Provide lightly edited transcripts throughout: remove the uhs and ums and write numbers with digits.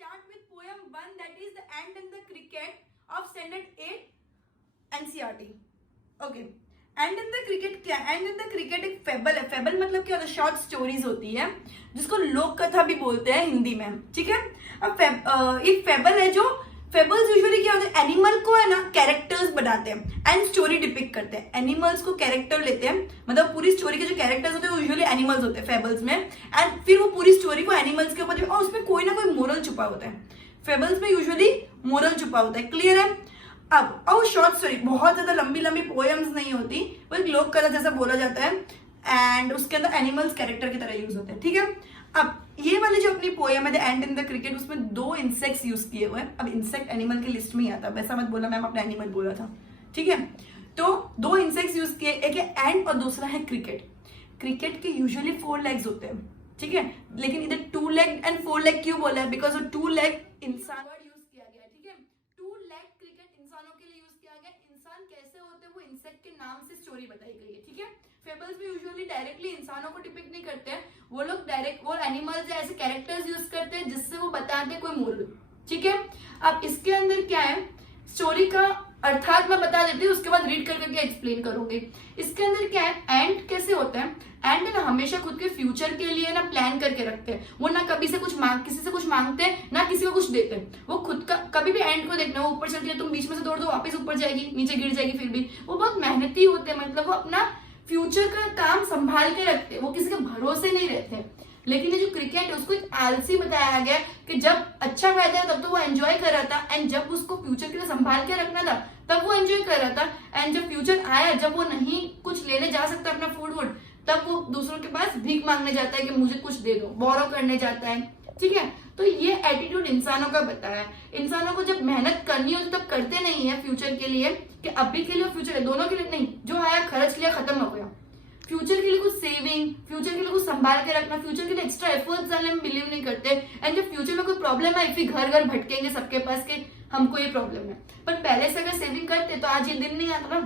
start with poem 1, that is the Ant and the Cricket of standard 8 NCERT. Okay. And in the cricket क्या, and in the cricket एक fable है. Fable मतलब क्या होता है, short stories होती है जिसको लोक कथा भी बोलते हैं हिंदी में, ठीक है. अब एक फेबल है जो फेबल्स यूजुअली क्या होता है, एनिमल को है ना कैरेक्टर्स बनाते हैं एंड स्टोरी डिपिक्ट करते हैं. एनिमल्स को कैरेक्टर लेते हैं, मतलब पूरी स्टोरी के जो कैरेक्टर्स होते हैं वो यूजुअली एनिमल्स होते हैं फेबल्स में, एंड फिर वो पूरी स्टोरी को एनिमल्स के ऊपर, और उसमें कोई ना कोई मोरल छुपा होता है. फेबल्स में यूजुअली मोरल छुपा होता है. क्लियर है. अब और शॉर्ट स्टोरी बहुत ज्यादा लंबी लंबी पोएम्स नहीं होती, वो एक लोक कथा जैसा बोला जाता है, एंड उसके अंदर एनिमल्स कैरेक्टर की तरह यूज होते हैं, ठीक है. अब ये वाली जो अपनी पोएम है the ant in the cricket, उसमें 2 इंसेक्ट्स यूज किए हुए हैं. अब इंसेक्ट एनिमल की लिस्ट में ही आता, वैसा मत बोला मैम आपने एनिमल बोला था, ठीक है. तो 2 इंसेक्ट्स यूज किए, एक है एंट और दूसरा है क्रिकेट. क्रिकेट के यूजुअली 4 लेग्स होते हैं, ठीक है, लेकिन इधर 2 लेग एंड 4 लेग क्यों बोला है, बिकॉज वो 2 लेग इंसान यूज किया गया है, ठीक है. 2 लेग क्रिकेट इंसानों के लिए यूज किया गया. इंसान कैसे होते हैं वो इंसेक्ट के नाम से स्टोरी बताई गई है, ठीक है. फेबल्स में यूजुअली डायरेक्टली इंसानों को डिपिक्ट नहीं करते हैं, वो लोग डायरेक्ट वो एनिमल्स या ऐसे कैरेक्टर्स यूज करते हैं जिससे वो बताते हैं कोई मोरल, ठीक है. अब इसके अंदर क्या है, स्टोरी का अर्थात मैं बता देती हूँ, उसके बाद रीड करके एक्सप्लेन करूंगी. इसके अंदर क्या है, एंट कैसे होता है, एंट ना हमेशा खुद के फ्यूचर के लिए ना प्लान करके रखते हैं. वो ना कभी से किसी से कुछ मांगते हैं, ना किसी को कुछ देते हैं. वो खुद का कभी भी एंट को देखना, वो ऊपर चलती है, तुम बीच में से दौड़ दो वापस ऊपर जाएगी, नीचे गिर जाएगी, फिर भी वो बहुत मेहनती होते हैं. मतलब वो अपना फ्यूचर का काम संभाल के रखते हैं, वो किसी के भरोसे नहीं रहते. लेकिन ये जो क्रिकेट है उसको एक आलसी बताया गया कि जब अच्छा फायदा है तब तो वो एंजॉय कर रहा था, एंड जब उसको फ्यूचर के लिए संभाल के रखना था तब वो एंजॉय कर रहा था, एंड जब फ्यूचर आया, जब वो नहीं कुछ लेने जा सकता अपना फूड, तब वो दूसरों के पास भीख मांगने जाता है कि मुझे कुछ दे दो, बोरो करने जाता है, ठीक है. तो ये एटीट्यूड इंसानों का बताया है. इंसानों को जब मेहनत करनी होती तब करते नहीं है फ्यूचर के लिए, कि अभी के लिए और फ्यूचर है दोनों के लिए नहीं, जो आया खर्च लिया खत्म हो गया. फ्यूचर के लिए कुछ सेविंग, फ्यूचर के लिए कुछ संभाल के रखना, फ्यूचर के लिए एक्स्ट्रा एफर्ट्स डालने में बिलीव नहीं करते. एंड जब फ्यूचर में कोई प्रॉब्लम है फिर घर घर भटकेंगे सबके पास कि हमको ये प्रॉब्लम है, पर पहले से अगर सेविंग करते तो आज ये दिन नहीं आता ना.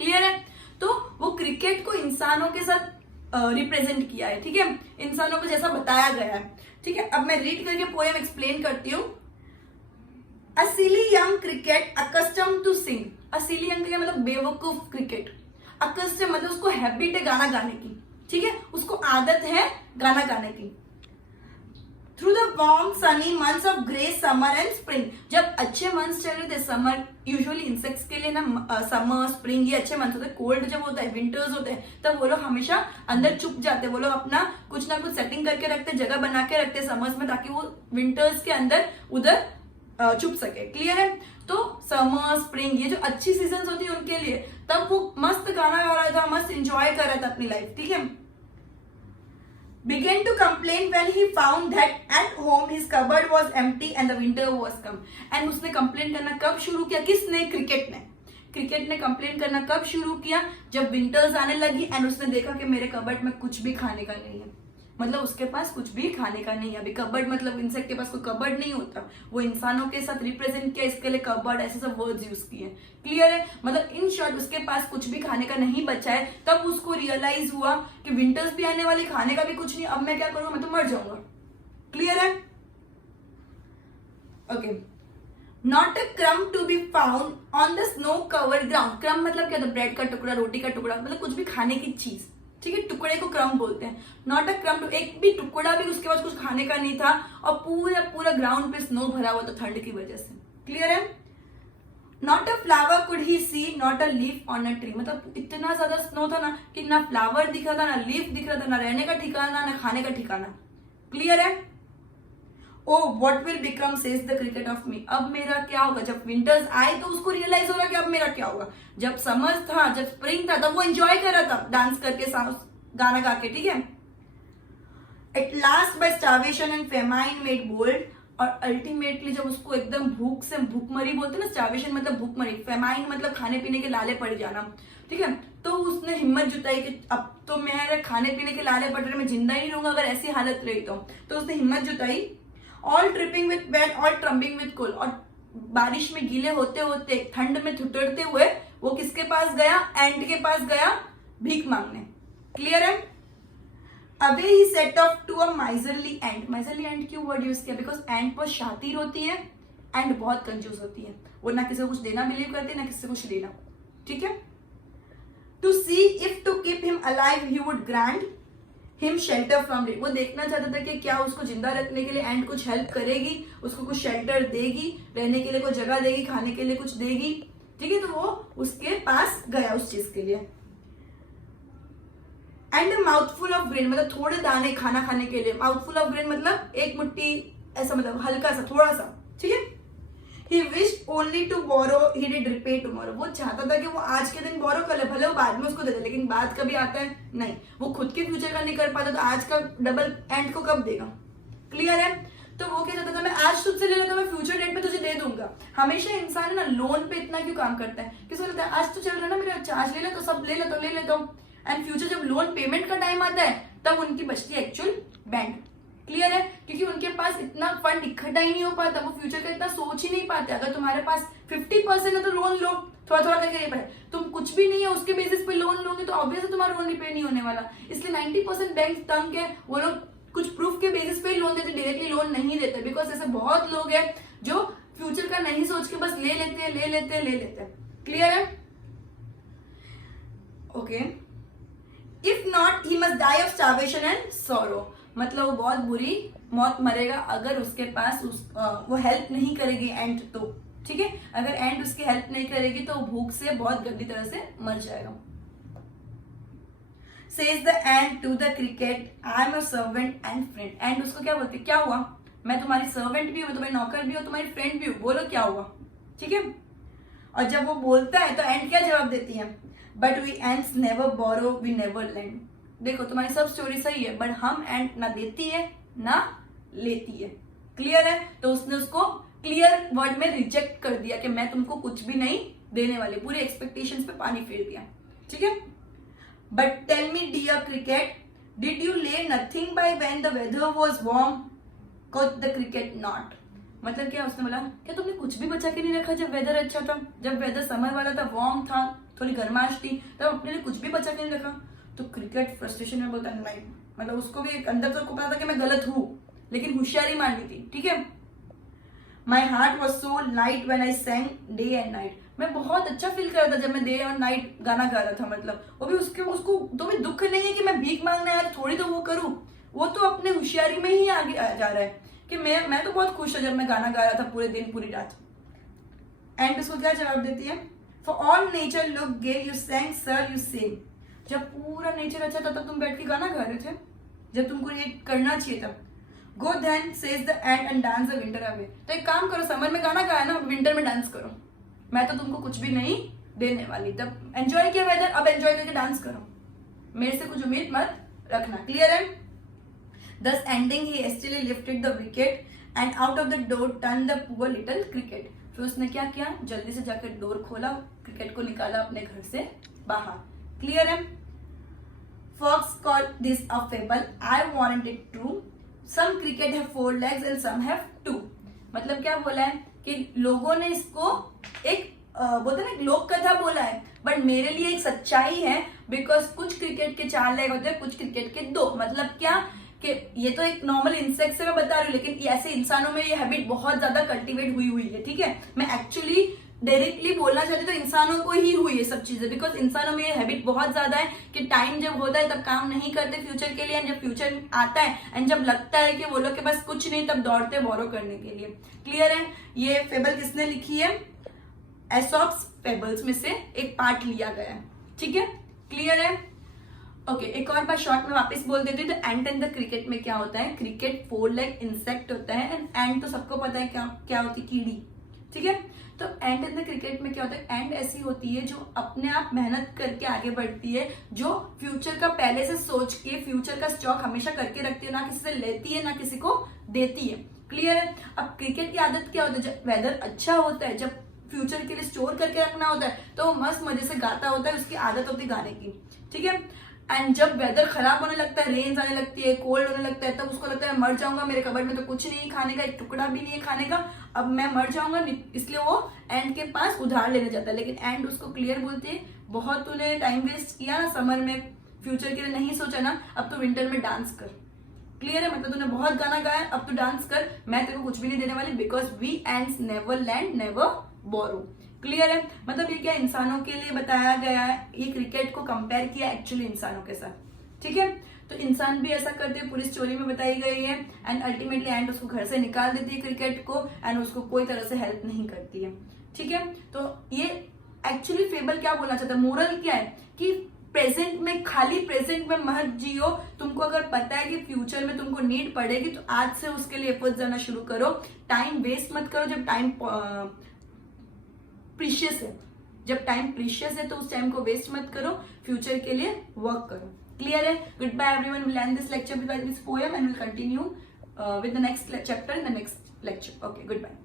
क्लियर है. तो वो क्रिकेट को इंसानों के साथ रिप्रेजेंट किया है, ठीक है, इंसानों को जैसा बताया गया है, ठीक है. अब मैं रीड करके पोएम एक्सप्लेन करती हूँ. A silly young cricket accustomed to sing. A silly young cricket मतलब बेवकूफ क्रिकेट. अकस्टम मतलब उसको हैबिट है गाना गाने की, ठीक है, उसको आदत है गाना गाने की. Through the warm Sunny months of grey summer and spring. जब अच्छे मंथ्स चल रहे थे, समर यूजुअली इंसेक्ट्स के लिए ना समर स्प्रिंग ये अच्छे मंथ्स होते हैं. कोल्ड जब होता है, विंटर्स होते हैं, तब वो लोग हमेशा अंदर चुप जाते हैं. वो लोग अपना कुछ ना कुछ सेटिंग करके रखते, जगह बना के रखते समर्स में, ताकि वो विंटर्स के अंदर उधर चुप सके. क्लियर है. तो समर स्प्रिंग ये जो अच्छी सीजन होती है उनके लिए, तब वो मस्त गाना गा रहा था, मस्त एंजॉय कर रहा था अपनी लाइफ, ठीक है. Began to complain when he found that at home his cupboard was empty and the winter was come. And उसने कंप्लेन करना कब शुरू किया, किसने, क्रिकेट ने कंप्लेन करना कब शुरू किया, जब विंटर्स आने लगी एंड उसने देखा कि मेरे कबर्ड में कुछ भी खाने का नहीं है. मतलब उसके पास कुछ भी खाने का नहीं है. अभी कबर्ड मतलब इंसेक्ट के पास कोई कबर्ड नहीं होता, वो इंसानों के साथ रिप्रेजेंट किया, इसके लिए कबर्ड ऐसे सब वर्ड्स यूज किए. क्लियर है. मतलब इन शॉर्ट उसके पास कुछ भी खाने का नहीं बचा है, तब उसको रियलाइज हुआ कि विंटर्स भी आने वाली, खाने का भी कुछ नहीं, अब मैं क्या करूंगा, मैं तो मर जाऊंगा. क्लियर है. Okay. Not a crumb to be found on the snow covered ground. Crumb मतलब क्या, ब्रेड का टुकड़ा, रोटी का टुकड़ा, मतलब कुछ भी खाने की चीज, ठीक है, टुकड़े को क्रम बोलते हैं. नॉट अ क्रम, एक भी टुकड़ा भी उसके पास कुछ खाने का नहीं था, और पूरा ग्राउंड पे स्नो भरा हुआ था ठंड की वजह से. क्लियर है. Not a flower could he see, not a leaf on a tree. मतलब इतना ज्यादा स्नो था ना कि ना फ्लावर दिख रहा था, ना लीफ दिख रहा था, ना रहने का ठिकाना, ना खाने का ठिकाना. क्लियर है. Oh what will become says the cricket of me. अब मेरा क्या होगा. जब विंटर्स आए तो उसको रियलाइज हो रहा कि अब मेरा क्या होगा. जब समर था, जब स्प्रिंग था, तब वो एंजॉय कर रहा था डांस करके, गाना गा के, ठीक है. At last by starvation and famine made bold. और अल्टीमेटली जब उसको एकदम भूखमरी बोलते ना, स्टार्वेशन मतलब भूखमरी, फेमाइन मतलब खाने पीने के लाले पड़ जाना, ठीक है. तो उसने हिम्मत जुटाई कि अब तो मेरे खाने पीने के लाले पड़ रहे, मैं जिंदा ही नहीं रहूंगा अगर ऐसी हालत रही तो उसने हिम्मत जुटाई. All tripping with wet, all trembling with cold. और बारिश में गीले होते होते, ठंड में ठुठरते हुए वो किसके पास गया, एंट के पास गया भीख मांगने. क्लियर है. Away he set off to a miserly ant. Miserly ant क्यों वर्ड यूज किया? बिकॉज एंड बहुत शातिर होती है एंड बहुत कंजूस होती है. वो ना किसी को कुछ देना बिलीव करती है, ना किसी को कुछ देना. ठीक है. To see if to keep him alive he would grant him shelter from rain. वो देखना चाहता था कि क्या उसको जिंदा रखने के लिए एंड कुछ हेल्प करेगी, उसको कुछ शेल्टर देगी, रहने के लिए कोई जगह देगी, खाने के लिए कुछ देगी. ठीक है. तो वो उसके पास गया उस चीज के लिए. एंड माउथफुल ऑफ ग्रेन मतलब थोड़े दाने खाना खाने के लिए. माउथफुल ऑफ ग्रेन मतलब एक मुट्ठी ऐसा, मतलब हल्का सा, थोड़ा सा. ठीक है. He wished only to borrow, he did repay tomorrow. वो चाहता था कि वो आज के दिन बोरो कर ले, भले वो बाद में उसको दे दे, लेकिन बाद कभी आता है नहीं. वो खुद के फ्यूचर का नहीं कर पाता तो आज का डबल एंड को कब देगा? क्लियर है. तो वो क्या चाहता था, मैं आज तुझसे ले लेता हूँ, मैं फ्यूचर डेट पे तुझे दे दूंगा. हमेशा इंसान है ना लोन पे इतना क्यों काम करता है? किसको लगता है आज तो चल रहा है ना मेरा, आज ले ले तो सब ले लेता हूँ. एंड फ्यूचर जब लोन पेमेंट का टाइम आता है तब उनकी बचती है एक्चुअल बैंक. क्लियर है. क्योंकि उनके पास इतना फंड इकट्ठा ही नहीं हो पाता, वो फ्यूचर का इतना सोच ही नहीं पाते. अगर तुम्हारे पास 50% है तो लोन लो, थोड़ा थोड़ा करके नहीं. तुम कुछ भी नहीं है उसके बेसिस पे लोन लोगे तो ऑब्वियसली तुम्हारा लोन रिपे नहीं होने वाला. इसलिए 90% बैंक तंग है. वो लोग कुछ प्रूफ के बेसिस पे लोन देते, डायरेक्टली लोन नहीं देते. बिकॉज ऐसे बहुत लोग हैं जो फ्यूचर का नहीं सोच के बस ले लेते हैं. क्लियर है. Okay. If not he must die of starvation and sorrow. मतलब वो बहुत बुरी मौत मरेगा अगर उसके पास वो हेल्प नहीं करेगी एंड तो. ठीक है. अगर एंड उसकी हेल्प नहीं करेगी तो भूख से बहुत गंदी तरह से मर जाएगा. Says the ant to the cricket, I am a servant and friend. एंड उसको क्या बोलते, क्या हुआ? मैं तुम्हारी सर्वेंट भी हूँ, तुम्हारी नौकर भी हूँ, तुम्हारी फ्रेंड भी हूँ, बोलो क्या हुआ. ठीक है. और जब वो बोलता है तो एंड क्या जवाब देती है? But we ants never borrow, we never lend. देखो तुम्हारी सब स्टोरी सही है बट हम एंड ना देती है ना लेती है. क्लियर है. तो उसने उसको क्लियर वर्ड में रिजेक्ट कर दिया कि मैं तुमको कुछ भी नहीं देने वाली. पूरे एक्सपेक्टेशंस पे पानी फेर दिया. ठीक है. But tell me dear cricket, did you lay nothing by when the weather was warm, quoth the cricket not. मतलब क्या उसने बोला, क्या तुमने कुछ भी बचा के नहीं रखा जब वेदर अच्छा था, जब वेदर समर वाला था, वार्म था, थोड़ी गर्माश थी, तब अपने लिए कुछ भी बचा के नहीं रखा. तो क्रिकेट फ्रस्ट्रेशन में बोलता है नहीं. मतलब उसको भी अंदर तो पता था कि मैं गलत हूं, लेकिन होशियारी मारनी थी. ठीक है. My heart was so light when I सैंग day and night. मैं बहुत अच्छा फील कर रहा था जब मैं डे और नाइट गाना गा रहा था. मतलब वो भी उसको तो भी दुख नहीं है कि मैं भीख मांगना है थोड़ी तो वो करूं. वो तो अपने होशियारी में ही आगे जा रहा है कि मैं तो बहुत खुश था जब मैं गाना गा रहा था पूरे दिन पूरी रात. एंड उसको क्या जवाब देती है? For all nature look gay you sang sir you same. जब पूरा नेचर अच्छा था तब तुम बैठ के गाना गा रहे थे, जब तुमको ये करना चाहिए था. Go then says the ant and dance the winter away. तो एक काम करो, समर में गाना गाया ना, विंटर में डांस करो. मैं तो तुमको कुछ भी नहीं देने वाली. तब एंजॉय किया वेदर, अब एंजॉय करके डांस करो, मेरे से कुछ उम्मीद मत रखना. क्लियर है. दस ending he hastily lifted the wicket and out of the door turn the poor little cricket. फिर उसने क्या किया, जल्दी से जाकर डोर खोला, क्रिकेट को निकाला अपने घर से बाहर. क्लियर है. Fox called this a fable. I warrant it true. Some cricket have 4 legs and some have 2. मतलब क्या बोला है कि लोगों ने इसको एक बोलते ना लोक कथा बोला है, बट मेरे लिए एक सच्चाई है. बिकॉज कुछ क्रिकेट के 4 लेग होते हैं, कुछ क्रिकेट के 2. मतलब क्या कि ये तो एक नॉर्मल इंसेक्ट से मैं बता रही हूँ, लेकिन ऐसे इंसानों में ये हैबिट बहुत ज्यादा कल्टीवेट हुई है. ठीक है. मैं एक्चुअली डायरेक्टली बोलना चाहती तो इंसानों को ही हुई है सब चीजें. बिकॉज इंसानों में ये हैबिट बहुत ज्यादा है कि टाइम जब होता है तब काम नहीं करते फ्यूचर के लिए, एंड जब फ्यूचर आता है एंड जब लगता है कि वो लोग के पास कुछ नहीं तब दौड़ते बोरो करने के लिए. क्लियर है. ये फेबल किसने लिखी है? एसॉप्स फेबल्स में से एक पार्ट लिया गया है. ठीक है. क्लियर है. ओके. एक और बार शॉर्ट में वापस बोल देती हूँ. तो एंट एंड द क्रिकेट में क्या होता है? क्रिकेट 4 लेग इंसेक्ट होता है एंड एंट तो सबको पता है क्या होती है, कीड़ी. ठीक है. तो एंड इन द क्रिकेट में क्या होता है? एंड ऐसी होती है जो अपने आप मेहनत करके आगे बढ़ती है, जो फ्यूचर का पहले से सोच के फ्यूचर का स्टॉक हमेशा करके रखती है, ना किसी से लेती है ना किसी को देती है. क्लियर है. अब क्रिकेट की आदत क्या होता है? जब वेदर अच्छा होता है, जब फ्यूचर के लिए स्टोर करके रखना होता है, तो वो मस्त मजे से गाता होता है, उसकी आदत होती है गाने की. ठीक है. एंड जब वेदर खराब होने लगता है, रेन्स आने लगती है, कोल्ड होने लगता है, तब उसको लगता है मर जाऊंगा, मेरे कबर्ड में तो कुछ नहीं खाने का, एक टुकड़ा भी नहीं है खाने का, अब मैं मर जाऊंगा. इसलिए वो एंड के पास उधार लेने जाता है. लेकिन एंड उसको क्लियर बोलते हैं, बहुत तूने टाइम वेस्ट किया ना समर में, फ्यूचर के लिए नहीं सोचा ना, अब तो विंटर में डांस कर। क्लियर है? मतलब तूने बहुत गाना गाया, अब तू डांस कर, मैं तेरे को कुछ भी नहीं देने वाली, because we ants never lend never borrow. Clear है? मतलब ये क्या इंसानों के लिए बताया गया है, ये क्रिकेट को कंपेयर किया एक्चुअली इंसानों के साथ। ठीक है, तो इंसान भी ऐसा करते हैं, पूरी स्टोरी में बताई गई है, एंड अल्टीमेटली एंड उसको घर से निकाल देती है क्रिकेट को, एंड उसको कोई तरह से हेल्प नहीं करती है। ठीक है, तो ये एक्चुअली फेबल क्या बोलना चाहता है, मोरल क्या है कि प्रेजेंट में, खाली प्रेजेंट में मत जियो। तुमको अगर पता है कि फ्यूचर में तुमको नीड पड़ेगी तो आज से उसके लिए एफर्ट्स जाना शुरू करो। टाइम वेस्ट मत करो, जब टाइम प्रीशियस है, जब टाइम प्रीशियस है तो उस टाइम को वेस्ट मत करो, फ्यूचर के लिए वर्क करो। क्लियर है? Goodbye everyone, will end this lecture with this poem and will continue with the next chapter in the next lecture. Okay, goodbye.